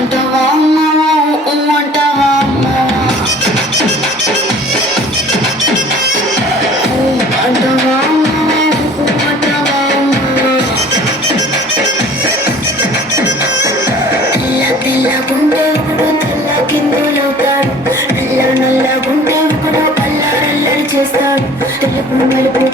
అంటవా అంటవా అంటవా తెల్లగుంటే తెల్ల కిందులవుతాడు నల్ల నల్లగుంటే ఒకడు కల్లారల్లడి చేస్తాడు. తెలుగు మలుపు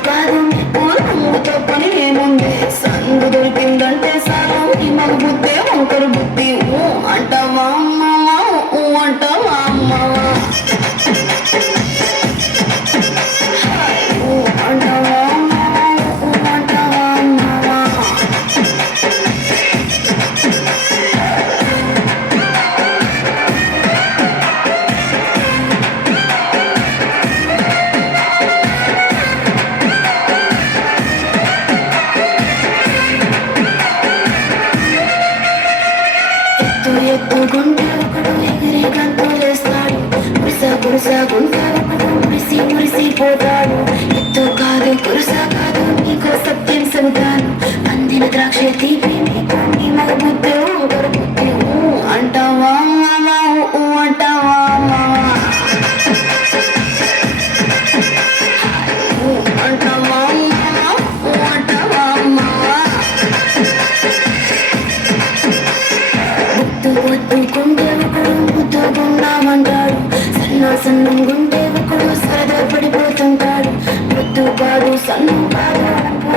గురుస గుంస మురిసి మురిసిపోతాను ఎత్తు కాదు గురుస కాదు నీకో సత్యం చెబుతాను అందిన ద్రాక్ష తీపి నీకు నీ మగబుద్ధేవు దొరుకుతేవు అంటావా అంటావా వద్దు వద్దుకుంటూ సన్నంగుంటే ఒకడు సరదా పడిపోతుంటాడు ముద్దు కాదు సన్ను కాదు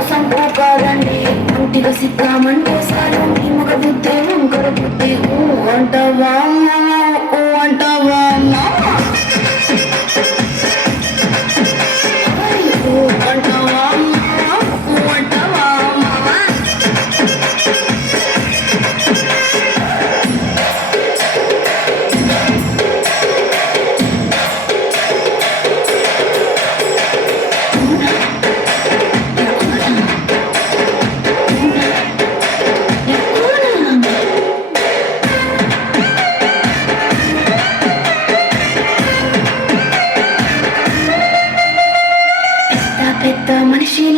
సంపు కాదండి. ఇంటిలో సిద్ధామంటే సారు నీ ముఖ బుద్ధి ఇంకొక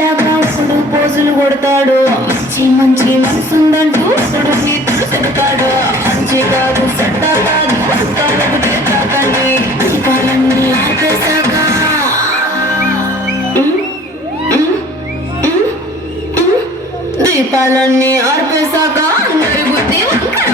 నీలాగా సుడు పోజులు కొడతాడు మంచి మంచి మనసు ఉందంటూ సుడు నీతులు చెబుతాడు మంచి కాదు సత్తా కాదు తాకండి దీపాలన్నీ ఆర్పేశాక అందరి బుద్ధి వంకర